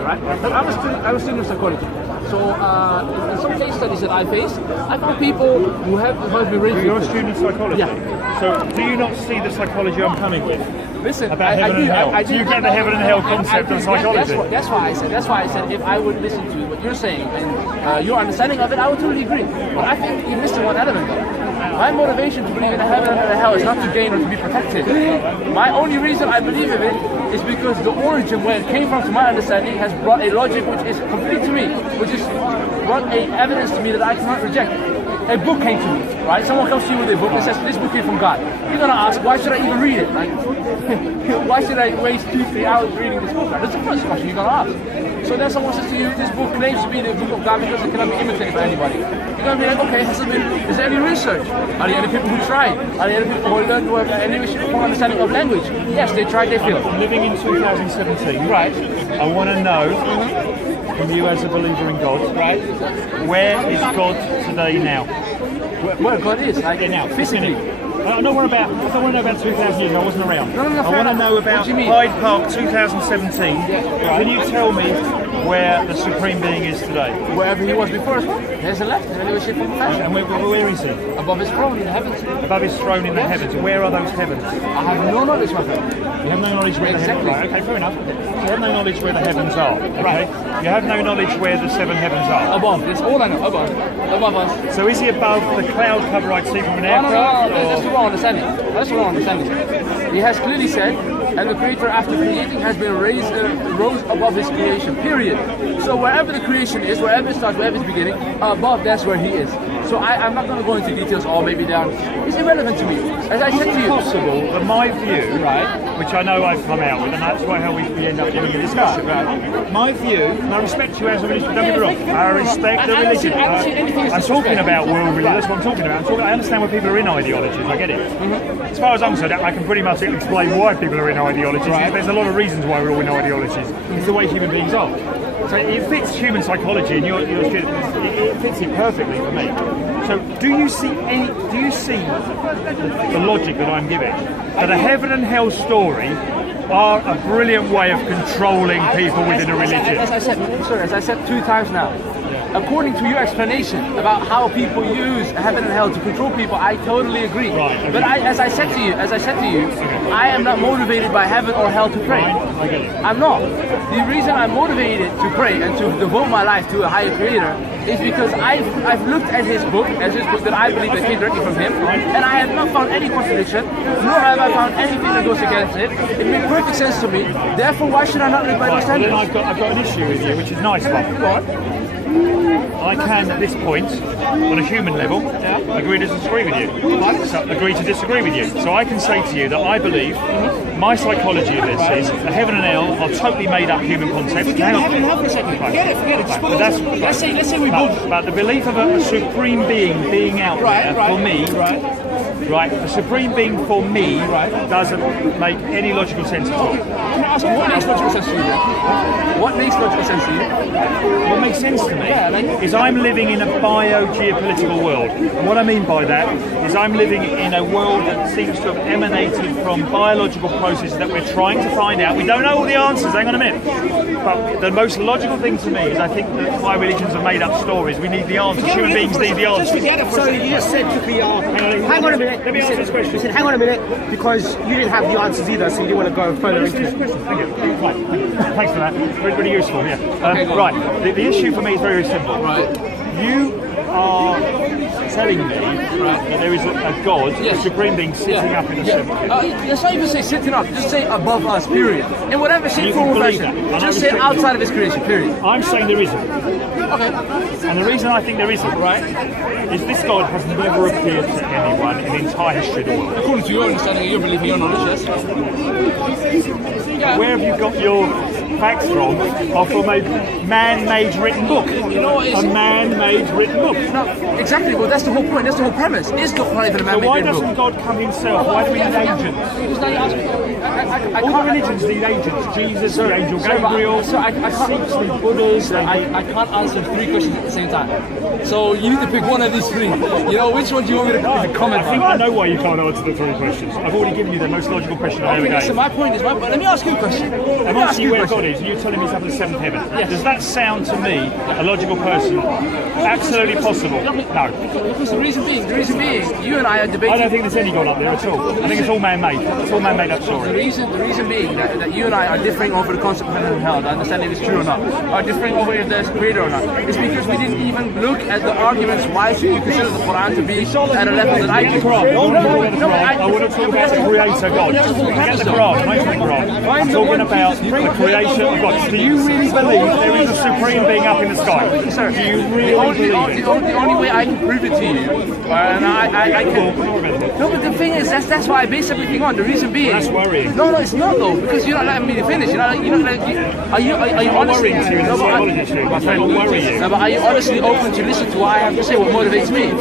right? But I was studying psychology. So in some case studies that I faced, I found people who have been raised. You're a student of psychology. Yeah. So do you not see the psychology I'm coming with? Listen, about heaven and hell. Do you get the heaven and hell concept of psychology? That's why I said if I would listen to what you're saying and your understanding of it, I would totally agree. But I think you're missing one element though. My motivation to believe in heaven and hell is not to gain or to be protected. My only reason I believe in it is because the origin where it came from, to my understanding, has brought a logic which is complete to me, which is brought a evidence to me that I cannot reject. A book came to me, right? Someone comes to you with a book and says, this book came from God. You're gonna ask, why should I even read it? Like, why should I waste 2-3 hours reading this book? Right? That's the first question you're gonna ask. So then someone says to you, this book claims to be the book of God because it cannot be imitated by anybody. You're gonna be like, okay, is there any research? Are there any people who tried? Are there any people who learned who have any understanding of language? Yes, they tried, they failed. I'm living in 2017. Right. I want to know from you as a believer in God, right? Where is God today now? Where God is, like now, physically. I don't want to know about 2,000 years. I wasn't around. No, I want to know about Hyde Park 2017. Yeah, right. Can you tell me where the Supreme Being is today? Wherever he was before as well. There's a left, and shape from fashion. And where is he? Above his throne in the heavens. Above his throne in the heavens. Where are those heavens? I have no knowledge, my friend. You have no knowledge where the heavens are. Okay, fair enough. You have no knowledge where the heavens are. Okay. Right. You have no knowledge where the 7 heavens are. Above. That's all I know. Above us. So is he above the cloud cover I'd see from an aircraft? No. That's the wrong understanding. That's the wrong understanding. He has clearly said, and the Creator after creating has been rose above his creation, period. So wherever the creation is, wherever it starts, wherever it's beginning, above, that's where he is. So I'm not going to go into details, or maybe down. It's irrelevant to me. As I said to you. It's possible that my view, right, which I know I've come out with, and that's why how we end up getting a discussion. Right. My view, and I respect you as a religion, don't get me wrong, I respect the religion. I'm talking about world religion, that's what I'm talking about. I understand why people are in ideologies, I get it. As far as I'm concerned, I can pretty much explain why people are in ideologies. Right. There's a lot of reasons why we're all in ideologies. It's the way human beings are. So it fits human psychology, and it fits it perfectly for me. So do you see the logic that I'm giving? That a heaven and hell story are a brilliant way of controlling people within a religion. As I said 2 times now. According to your explanation about how people use heaven and hell to control people, I totally agree. Right, okay. But as I said to you, I am not motivated by heaven or hell to pray. I'm not. The reason I'm motivated to pray and to devote my life to a higher creator is because I've looked at his book, that I believe that came directly from him, and I have not found any contradiction, nor have I found anything that goes against it. It made perfect sense to me. Therefore, why should I not live by those standards? Well, then I've got an issue with you, which is a nice one. Go on. I can, at this point, on a human level, agree to disagree with you. Agree to disagree with you. So I can say to you that I believe my psychology of this is that heaven and hell are totally made up human concepts. Forget heaven and hell for a second. Forget it. Let's say we both. But the belief of a supreme being out there for me. Right, the supreme being for me doesn't make any logical sense at all. Can I ask you, what makes logical sense to you then? What makes logical sense to you? What makes sense to me is I'm living in a bio-geopolitical world. And what I mean by that is I'm living in a world that seems to have emanated from biological processes that we're trying to find out. We don't know all the answers, hang on a minute. But the most logical thing to me is I think that my religions are made up stories. We need the answers. Human beings need the answers. So you just said quickly, hang on a minute. Let me answer this question. You said, hang on a minute, because you didn't have the answers either, so you didn't want to go further into it. Thank you. Right. Thanks for that. Really useful, yeah. Right. The issue for me is very simple. Right. You are telling me that there is a God, a supreme being, sitting up in a symbol. Let's not even say sitting up, just say above us, period. In whatever shape, form, or fashion. Just say outside of his creation, period. I'm saying there isn't. Okay. And the reason I think there isn't, is this God has never appeared to anyone in the entire history of the world. According to your understanding, your belief, your knowledge, yes. Yeah. Where have you got your facts from? Or from a man-made written book? You know, a man-made written book. No, exactly. Well, that's the whole point. That's the whole premise. It's not even a man-made book. So why doesn't God come himself? Why do we need agents? Because now you ask me. All the religions need agents. Jesus, the angel Gabriel, So I can't, Sikhs, the Buddhas. I can't answer 3 questions at the same time. So you need to pick one of these 3. You know, which one do you want me to comment I think on? I know why you can't answer the 3 questions. I've already given you the most logical question I ever gave. So my point is, let me ask you a question. I'm asking you where God is, and you're telling me he's up in the 7th heaven. Yes. Does that sound to me a logical person? Absolutely possible. No. Because the reason being, you and I are debating. I don't think there's any God up there at all. I think it's all man-made. It's all man-made up story. The reason being that you and I are differing over the concept of heaven and hell, to understand if it's true or not, are differing over if there's a creator or not. It's because we didn't even look at the arguments why should you consider the Quran to be at a level that I do. I want to talk about the creator God. Forget the Quran, not the Quran. I'm talking about the creation of God. Do you really believe there is a supreme being up in the sky? Sir, Do you really believe the only way I can prove it to you, and I can. No, but the thing is, that's why I base everything on. The reason being. That's worrying. No, it's not though, because you're not letting me finish. You're not are you honestly? worrying to you? No, but are you honestly open to listen to what I have to say? What motivates me?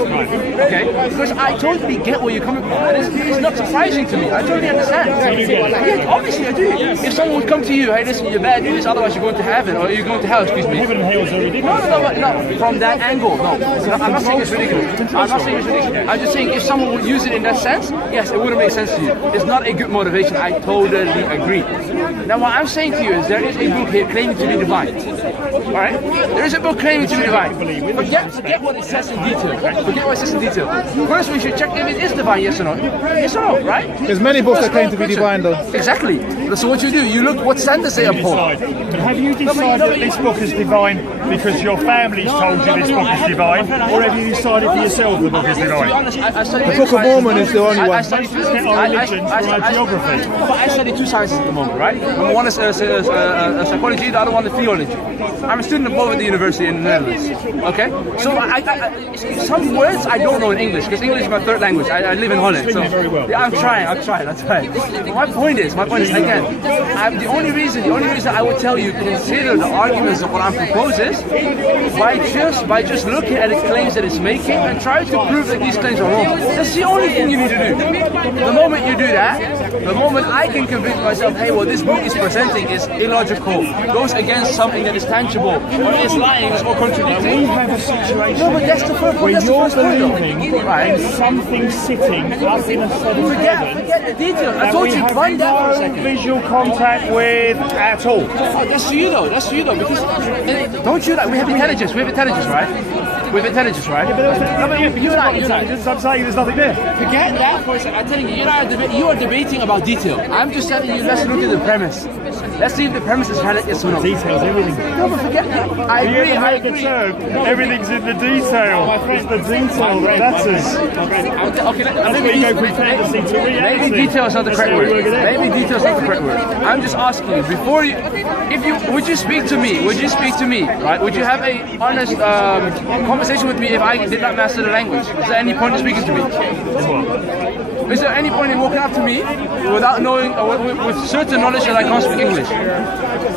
Okay, because I totally get where you're coming from. And it's not surprising to me. I totally understand. Yeah, obviously I do. If someone would come to you, hey, listen, you're bad, do this, otherwise you're going to heaven, or you're going to hell. Excuse me. Heaven and hell is already ridiculous. No. From that angle, no. I'm not saying it's ridiculous. I'm just saying if someone would use it in that sense, yes, it wouldn't make sense to you. It's not a good motivation. I totally agree. Now, what I'm saying to you is there is a book here claiming to be divine. All right? There is a book claiming to be divine. Forget what it says in detail. Forget what it says in detail. First, we should check if it is divine, yes or no. Yes or no, right? There's many books that claim to be divine, though. Exactly. So what you do, you look what standards they uphold. Have you decided that this book is divine because your family's told you this book is divine, or have you decided for yourself the book is divine? The Book of Mormon is the only one. Let's get our religions from our geography. But I study 2 sciences at the moment, right? One is psychology, the other one is theology. I'm a student of both at the university in the Netherlands. Okay? So some words I don't know in English, because English is my 3rd language. I live in Holland. So yeah, I'm trying. But my point is again, the only reason I would tell you consider the arguments of what I proposes by just looking at its claims that it's making and try to prove that these claims are wrong. That's the only thing you need to do. The moment you do that, the moment I can convince myself, hey, what this book is presenting is illogical, goes against something that is tangible, or is lying, or contradicting. We have a situation no, but that's the first point. where you're believing right? in something sitting up in a seventh heaven Forget the details. I that told we you, have run that for a no second. visual contact with at all. Oh, that's to you though. Because don't you like we have intelligence? We have intelligence, right? We have intelligence, right? You and I. I'm saying there's nothing there. Forget that for a second. I'm telling you, you are debating about detail. I'm just telling you, let's look at the premise. Let's see if the premise is valid, yes or no. Details, everything. No, but forget that. I agree. Everything's in the detail. It's the detail that matters. Okay, That's where you go from fantasy to reality. Maybe detail is not the correct word. I'm just asking you, before you, would you speak to me, right? Would you have a honest conversation with me if I did not master the language? Is there any point in speaking to me? Is there any point in walking up to me without knowing, with certain knowledge that I can't speak English?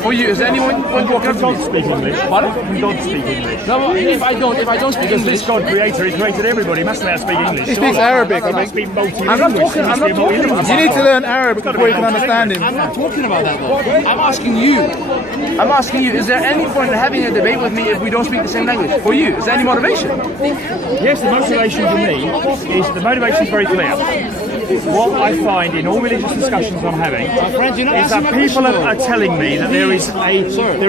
For you, is there anyone walking up to me? Speak English. Pardon? God speak English. No, if I don't speak Because English, this God creator, he created everybody. He must know how to speak English. He speaks Arabic, I He must think. be multilingual. I'm not talking about You need to learn Arabic before you can understand him. I'm not talking about that though. I'm asking you, is there any point in having a debate with me if we don't speak the same language? For you, is there any motivation? Yes, the motivation for me is very clear. What I find in all religious discussions I'm having is that people are telling me that there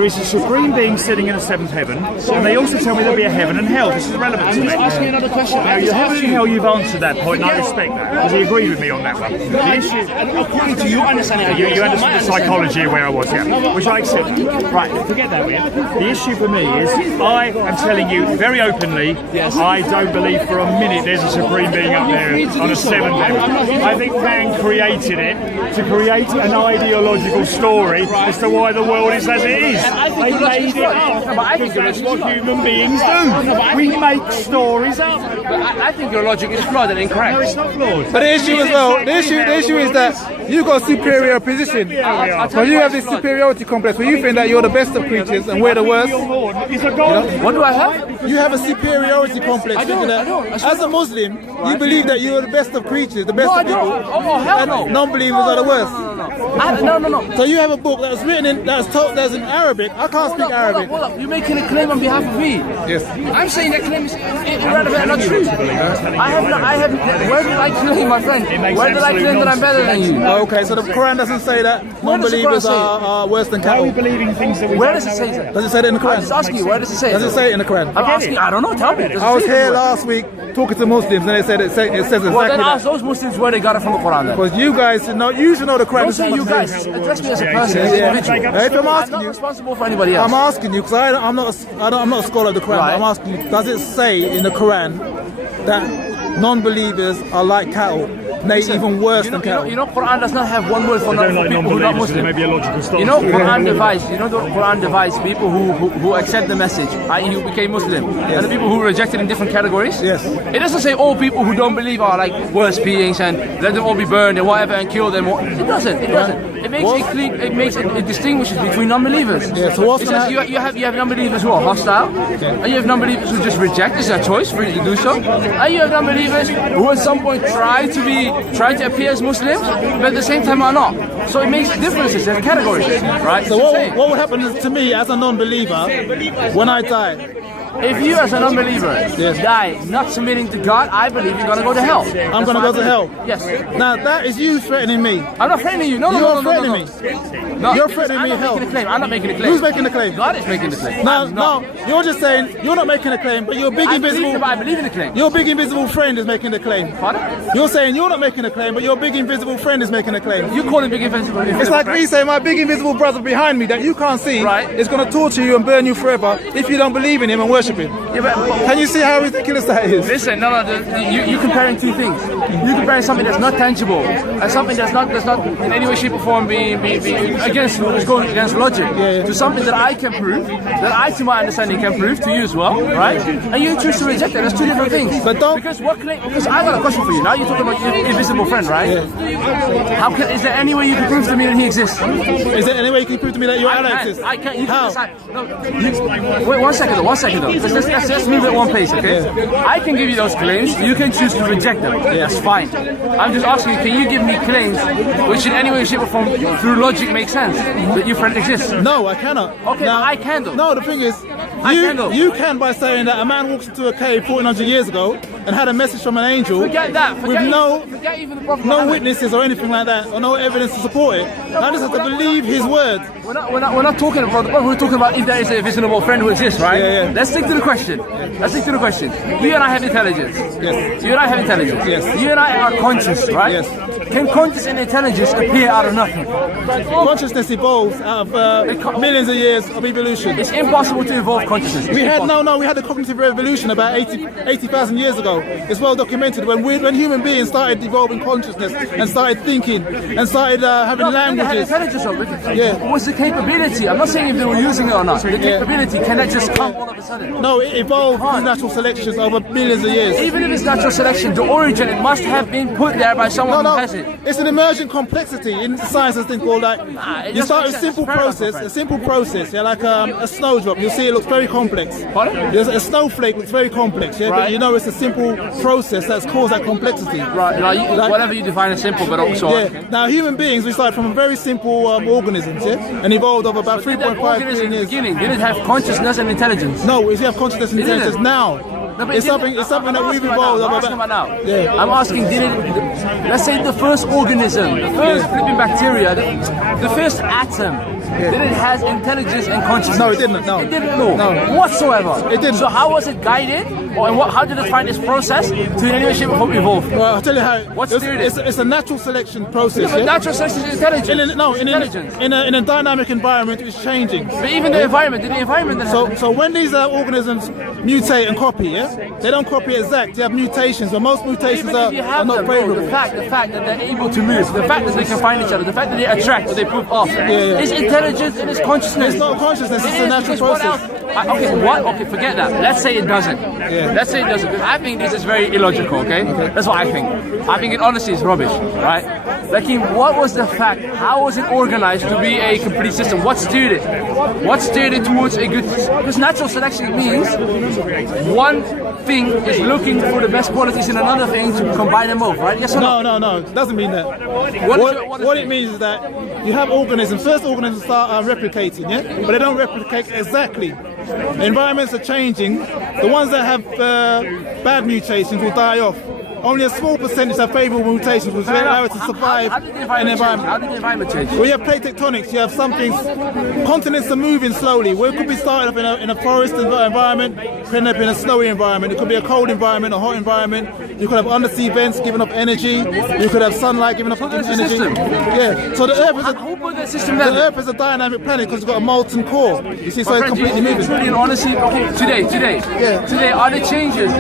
is a supreme being sitting in a 7th heaven, and they also tell me there'll be a heaven and hell. This is relevant to me. I'm asking you another question. Now, your heaven and hell, you've answered that point, and I respect that, because he agreed with me on that one. The issue, According to your understanding, you understood the psychology of where I was, yeah, which I accept. Right, forget that bit. The issue for me is, I am telling you very openly, I don't believe for a minute there's a supreme being up there on a 7th heaven. I think man created it to create an ideological story as to why the world is as it is. They made it up because that's what human beings do. We make stories up. I think your logic is flawed and incorrect. No, it's not flawed. But the issue as well, the issue is that you got superior position. So you have this superiority complex where you think that you're the best of creatures and we're the worst. Is a God. What do I have? You have a superiority complex. I don't. As a Muslim, you believe that you're the best of creatures, the best of people. Oh, hell no. And non-believers are the worst. No. So you have a book that's written in, that's in Arabic. I can't speak Arabic. Hold up. You're making a claim on behalf of me. Yes. I'm saying that claim is irrelevant and not true. Where did I claim, my friend? Where did I claim that I'm better than you? Okay, so the Quran doesn't say that non-believers are worse than cattle. Believing things that we Where does it say that? Does it say that in the Quran? I'm just asking you, where does it say it? Does it say it in the Quran? I'm asking, I don't know, tell me. I was here last week talking to Muslims and they said it says exactly well, then that. ask those Muslims where they got it from the Quran then. Because you guys should know, you should know the Quran. Don't say you guys, address me as a person, as an individual. If I'm asking not you, responsible for anybody else. I'm asking you, because I'm not a scholar of the Quran, Right. I'm asking you, does it say in the Quran that non-believers are like cattle? Nay, even worse than cattle. You know, Quran does not have one word for don't like people who are not non-believers, so Muslim. maybe a logical stance. You know, Quran divides people who accept the message, i.e. who became Muslim, and the people who rejected in different categories. Yes. It doesn't say all people who don't believe are like worse beings and let them all be burned and whatever and kill them. It doesn't. It makes it clean. It distinguishes between non-believers. Yeah, so what's it says you have non-believers who are hostile, and you have non-believers who just reject. It's their choice, free to do so. And you have non-believers who at some point try to appear as Muslims, but at the same time are not. So it makes differences. There's categories, right? So what would happen to me as a non-believer when I die? If you as a non-believer die not submitting to God, I believe you're going to go to hell. I'm going to go to hell? Yes. Now that is you threatening me. I'm not threatening you. No. You're threatening me. No, you're threatening me hell. I'm not making a claim. Who's making the claim? God is making the claim. No, you're just saying you're not making a claim, but your big invisible. I believe in the claim. Your big invisible friend is making the claim. Pardon? You're saying you're not making a claim, but your big invisible friend is making a claim. You call him big invisible. It's like me saying my big invisible brother behind me that you can't see is going to torture you and burn you forever if you don't believe in him and worship him. Yeah, but can you see how ridiculous that is? Listen, you're comparing two things. You're comparing something that's not tangible and something that's not in any way, shape, or form being going against logic to something that I can prove, that I, to my understanding, can prove to you as well, right? And you choose to reject it. That's two different things. But don't. Because I got a question for you. Now you're talking about your invisible friend, right? Yeah. Is there any way you can prove to me that he exists? Is there any way you can prove to me that your Allah exists? I can't. You How? can decide. No, wait, one second though. Let's move at one pace, okay? I can give you those claims. You can choose to reject them. That's fine. I'm just asking you, can you give me claims which in any way, shape, or form through logic make sense that your friend exists? No, I cannot. Okay, now, I can though. No, the thing is, you can by saying that a man walks into a cave 1400 years ago and had a message from an angel. Forget that. With no even the Prophet witnesses or anything like that, or no evidence to support it. I just have to believe his word. We're not talking about the Prophet. We're talking about if there is a visible friend who exists, right? Yeah. Let's stick to the question. You and I have intelligence. Yes. You and I have intelligence. Yes. You and I are conscious, right? Yes. Can conscious and intelligence appear out of nothing? Consciousness evolves out of millions of years of evolution. It's impossible to evolve consciousness. We had the cognitive revolution about 80,000 years ago. It's well documented when human beings started evolving consciousness and started thinking and started having languages. They had intelligence of it. Yeah. What's the capability? I'm not saying if they were using it or not. The capability, can that just come all of a sudden? No, it evolved through natural selections over millions of years. Even if it's natural selection, the origin, it must have been put there by someone who has it. It's an emergent complexity in science. There's a thing called you start with a simple process, like a snowdrop. You'll see it looks very complex. Pardon? There's a snowflake looks very complex, but you know it's a simple process that's caused that complexity. Right, whatever you define as simple, but also. Now human beings, we started from a very simple organisms, and evolved over about 3.5 billion years. Did it have consciousness and intelligence? No, we have consciousness and intelligence now. No, it's something that we've evolved over. I'm asking, let's say the first organism, the first flipping bacteria, the first atom, did it have intelligence and consciousness? No, it didn't. No, it didn't. No, whatsoever. It didn't. So how was it guided, or how did it find its process to in any way, shape, or form evolve? Well, I'll tell you how. It's a natural selection process. But natural selection is intelligence. In a dynamic environment, it's changing. But even the environment, So when these organisms mutate and copy, they don't copy exact. They have mutations, but most mutations are not favorable. The fact that they're able to move, the fact that they can find each other, the fact that they attract or they prove off, is intelligence and it's consciousness. It's not consciousness, it's a natural process. Okay, forget that. Let's say it doesn't. Let's say it doesn't. Because I think this is very illogical, okay? That's what I think. I think it honestly is rubbish, right? Like, what was the fact? How was it organized to be a complete system? What steered it? What steered it towards a good? Because natural selection means one thing is looking for the best qualities in another thing to combine them both, right? Yes or no? No. It doesn't mean that. What it means is that you have organisms. First, organisms start replicating, yeah, but they don't replicate exactly. Environments are changing. The ones that have bad mutations will die off. Only a small percentage have favourable mutations, which allow it to survive in the environment. How did the environment change? Well, you have plate tectonics. You have some things. Continents are moving slowly. Where it could be started off in a forest environment, ending up in a snowy environment. It could be a cold environment, a hot environment. You could have undersea vents giving up energy. You could have sunlight giving up energy. Yeah. So the Earth is a dynamic planet because it's got a molten core. You see, so it's completely moving. Really, honestly, okay. Today, are the changes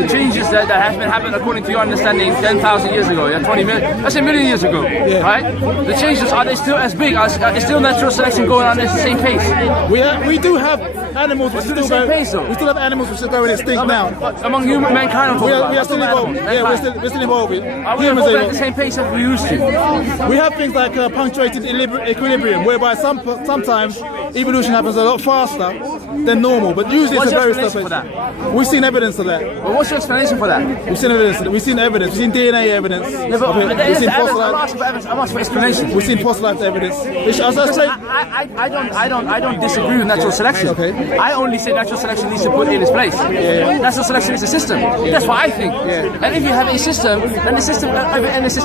that have been happening according to your understanding 10,000 years ago, 20 million, let's say a million years ago, right? The changes, are they still as big? Is still natural selection going on at the same pace? We do have animals which still go. We still have animals which are going extinct now. Among mankind, we are still evolving. Yeah, we're still evolving. Are we evolving at the same pace as we used to? We have things like punctuated equilibrium, whereby sometimes evolution happens a lot faster than normal, but usually it's a very slow pace. We've seen evidence of that. Well, what's your explanation for that? We've seen evidence. We've seen DNA evidence. We've seen fossilized evidence. I'm asking for explanation. We've seen fossilized evidence. I don't disagree with natural selection. Okay. I only say natural selection needs to put in its place. Yeah. Natural selection is a system. That's what I think. Yeah. And if you have a system, then the system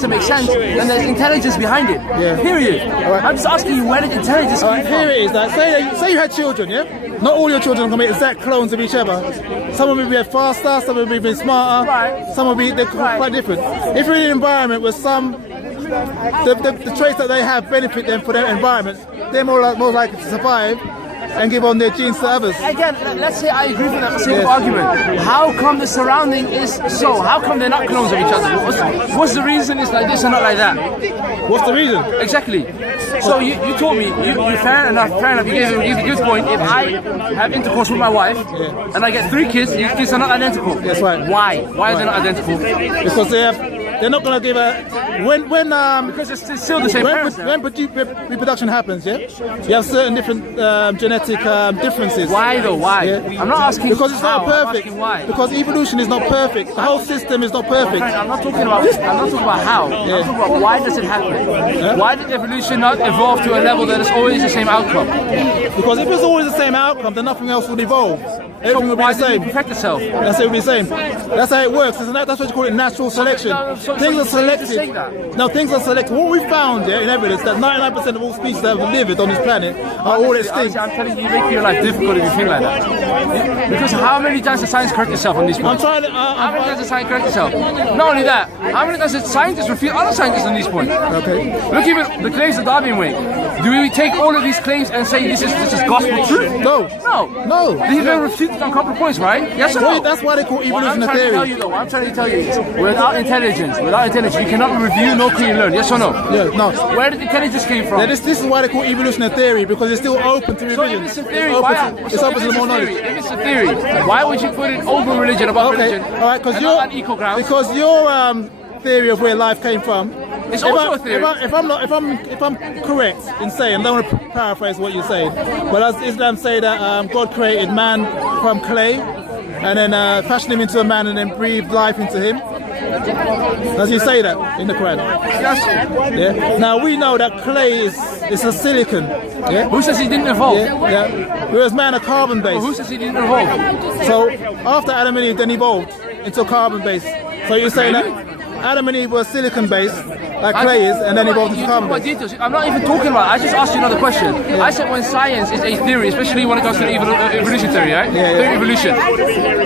makes sense, and there's intelligence behind it. Yeah. Period. Right. I'm just asking you, where did intelligence come from? Here it is. Like, say you had children, yeah? Not all your children are going to be exact clones of each other. Some will be faster, some will be smarter, right. Some will be quite different. If you're in an environment where the traits that they have benefit them for their environment, they're more likely to survive and give on their genes to others. Again, let's say I agree with that simple argument. How come the surrounding is so? How come they're not clones of each other? What's the reason it's like this and not like that? What's the reason? Exactly. So you told me, you fair enough, you gave a good point. If I have intercourse with my wife and I get 3 kids, the kids are not identical. That's right. Why? Why are they not identical? Because they're not going to give because it's still the same parents. When reproduction happens, yeah, you have certain different genetic differences. Why though? Why? Yeah. I'm not asking because it's how. not perfect. I'm asking why. Because evolution is not perfect. The whole system is not perfect. I'm not talking about how. Yeah. I'm talking about why does it happen? Yeah. Why did evolution not evolve to a level that is always the same outcome? Because if it's always the same outcome, then nothing else would evolve. Everything will be the same. Perfect itself. That's it will be the same. That's how it works. That's what you call it, natural selection. Things are selected. No, things are selected. What we found in evidence that 99% of all species that have lived on this planet are all extinct. I'm telling you, you make your life difficult if you think like that. Because how many times does science correct itself on these points? How many times does science correct itself? Not only that, how many times did scientists refute other scientists on these points? Okay. Look even the claims of Darwin way. Do we take all of these claims and say this is gospel truth? No. These are refuted on a couple of points, right? Yes or no? That's why they call evolution a theory. What I'm trying to tell you is, without intelligence, you cannot review nor can you learn. Yes or no? Yeah, no. Where did intelligence came from? This is why they call evolution a theory, because it's still open to revision. So if it's a theory, it's open to more knowledge. If it's a theory, why would you put it over religion above religion? All right, because because your theory of where life came from. It's also a theory. If I'm correct in saying, I don't want to paraphrase what you're saying, but as Islam say that God created man from clay, and then fashioned him into a man, and then breathed life into him. Does he say that in the Quran? Yes. Yeah. Now we know that clay is a silicon. Yeah. Who says he didn't evolve? Yeah. Whereas man are carbon based. Well, who says he didn't evolve? So after Adam and Eve then evolved into carbon based. So you're saying that Adam and Eve were silicon based, like clay is, and then evolved into carbon based. I'm not even talking about it. I just asked you another question. Yeah. I said when science is a theory, especially when it comes to evolution theory, right? Yeah. Evolution.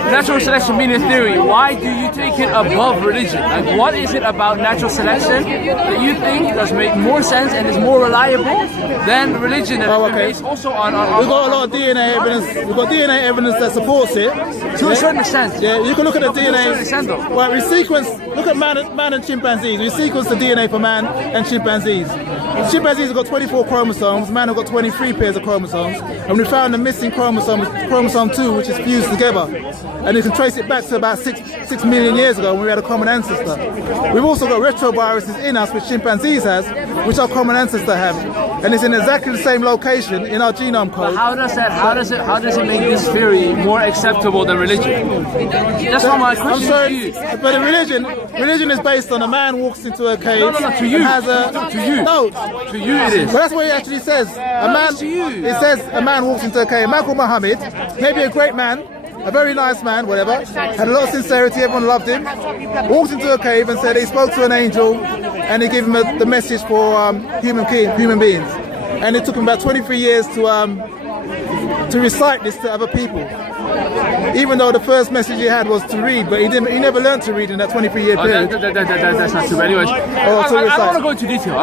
Natural selection being a theory, why do you take it above religion? Like, what is it about natural selection that you think does make more sense and is more reliable than religion? That based also on we've got a lot of DNA evidence. We've got DNA evidence that supports it. To a certain extent. Yeah, you can look at the DNA. To a certain extent, though. Well, we sequence. Look at man and chimpanzees. We sequence the DNA for man and chimpanzees. Chimpanzees have got 24 chromosomes. Man have got 23 pairs of chromosomes. And we found the missing chromosome, chromosome 2, which is fused together. And you can trace it back to about 6 million years ago when we had a common ancestor. We've also got retroviruses in us, which chimpanzees has, which our common ancestor have, and it's in exactly the same location in our genome code. How does it make this theory more acceptable than religion? That's not my question to you. But the religion is based on a man walks into a cave. No, to you. To you it is. Well, that's what it actually says. It says a man walks into a cave. A man called Muhammad, maybe a great man, a very nice man, whatever, had a lot of sincerity, everyone loved him, walked into a cave and said he spoke to an angel and he gave him the message for human beings. And it took him about 23 years to recite this to other people. Even though the first message he had was to read, but he never learned to read in that 23-year period. That's not true. Anyways, I don't want to go into detail.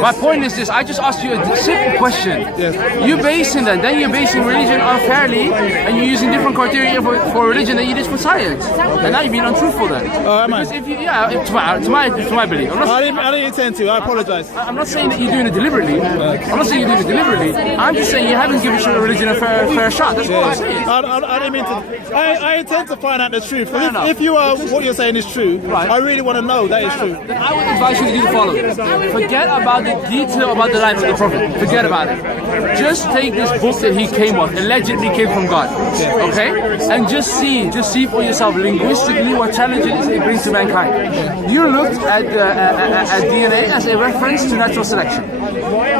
My point is this: I just asked you a simple question. Yes. You're basing religion unfairly, and you're using different criteria for religion than you did for science. And now you're being untruthful then. Am I? To my belief. I didn't intend to. I apologize. I'm not saying that you're doing it deliberately. I'm just saying you haven't given your religion a fair shot. That's all I'm saying. I didn't mean to. I intend to find out the truth. If you are what you're saying is true, right, I really want to know that is true. Then I would advise you to do the following: forget about the detail about the life of the Prophet. Forget about it. Just take this book that he came with, allegedly came from God, okay, and just see for yourself linguistically what challenges it brings to mankind. You looked at DNA as a reference to natural selection.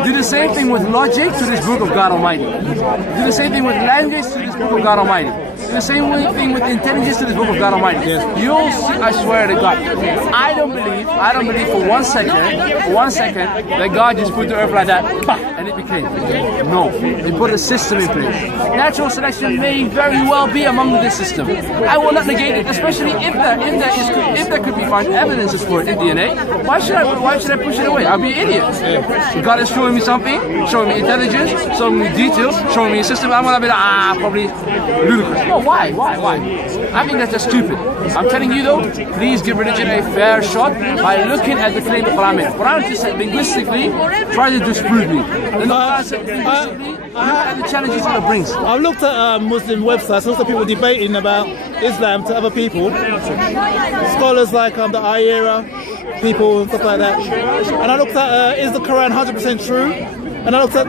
Do the same thing with logic to this book of God Almighty. Do the same thing with language to this book of God Almighty. Do the same thing with intelligence to this book of God Almighty. You'll see, I swear to God, I don't believe for one second that God just put the earth like that, and it became. No, they put a system in place. Natural selection may very well be among this system. I will not negate it, especially if there could be found evidences for it in DNA. Why should I push it away? I'll be an idiot. God is showing me something, showing me intelligence, showing me details, showing me a system. I'm gonna be like, probably ludicrous. No, why? I think that's just stupid. I'm telling you though, please give religion a fair shot by looking at the claim of Quran. Quran just said linguistically, try to disprove me. And look at the challenges that it brings. I've looked at Muslim websites, lots of people debating about Islam to other people. Scholars like the Ayera people and stuff like that. And I looked at is the Quran 100% true? And I looked at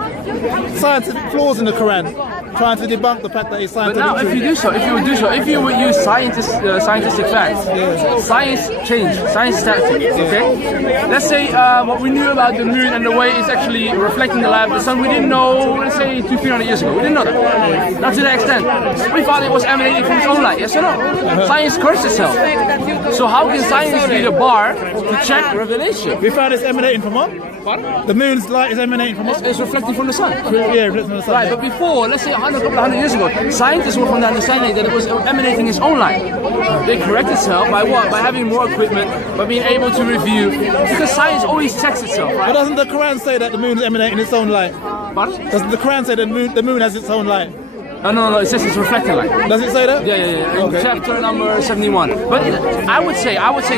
scientific flaws in the Quran, trying to debunk the fact that it's scientific. But now, if you would use scientific facts, science changed, science static. Okay, let's say what we knew about the moon and the way it's actually reflecting the light of the sun, we didn't know. Let's say 200-300 years ago, we didn't know that. Not to that extent. We thought it was emanating from its own light. Yes or no? Science cursed itself. So how can science be the bar to check revelation? We found it's emanating from what? Pardon? The moon's light is emanating from what? It's reflecting from the sun. Yeah, reflecting from the sun. Right, but before, let's say a couple of hundred years ago, scientists were from the understanding that it was emanating its own light. They correct itself by what? By having more equipment, by being able to review. Because science always checks itself, right? But doesn't the Quran say that the moon is emanating its own light? Pardon? Doesn't the Quran say that the moon has its own light? No, it says it's reflecting light. Does it say that? Yeah. Okay. Chapter number 71. But I would say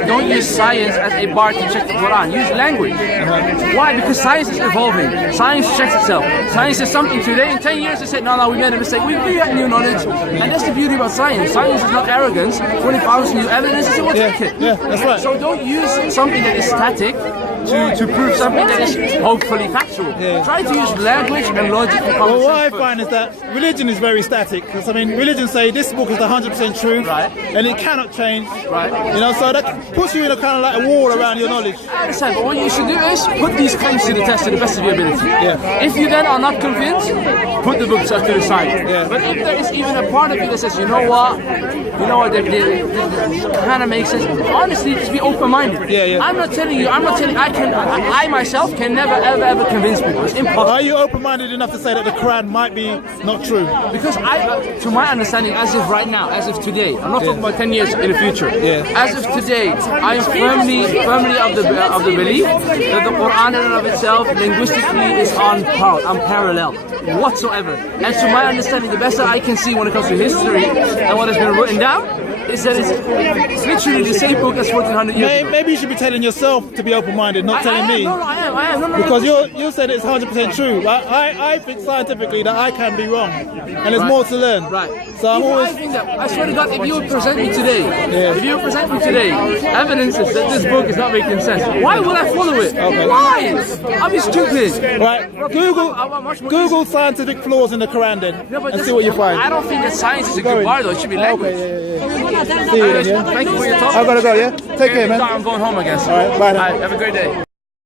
don't use science as a bar to check the Quran. Use language. Why? Because science is evolving. Science checks itself. Science is something today. In 10 years they said, no, we made a mistake. We got new knowledge. And that's the beauty about science. Science is not arrogance. When it finds new evidence, it's we'll take it. Yeah, that's right. So don't use something that is static to prove something that is hopefully factual. Yeah. Try to use language and logic. Well, what I find is that religion is very static. Because I mean, religion say this book is 100% true, right, and it cannot change. Right. You know, so that puts you in a kind of like a wall around your knowledge. I understand, but what you should do is put these claims to the test to the best of your ability. Yeah. If you then are not convinced, put the books up to the side. Yeah. But if there is even a part of you that says, you know what, that kind of makes sense. Honestly, just be open-minded. Yeah. I'm not telling I myself can never ever convince people. It's impossible. Are you open-minded enough to say that the Quran might be not true? Because to my understanding, as of right now, as of today, I'm not talking about 10 years in the future. Yeah. As of today, I am firmly of the belief that the Quran in and of itself, linguistically, is unparalleled whatsoever. And to my understanding, the best that I can see when it comes to history and what has been written down, is that it's literally the same book as 1400 years ago. Maybe you should be telling yourself to be open-minded, not telling me. No, I am. No, because you said it's 100% true. I think scientifically that I can be wrong, and there's more to learn. Right. So I'm always. I think that, I swear to God, if you would present me today, evidences that this book is not making sense, why would I follow it? Okay. Why? I'll be stupid. Right. Google scientific flaws in the Quran then, and see what you find. I don't think that science is a good bar though. It should be language. Okay, yeah. See you then, yeah? Thank you for your talk. I gotta go, yeah? Take care, man. I'm going home, I guess. All right, bye now. Have a great day.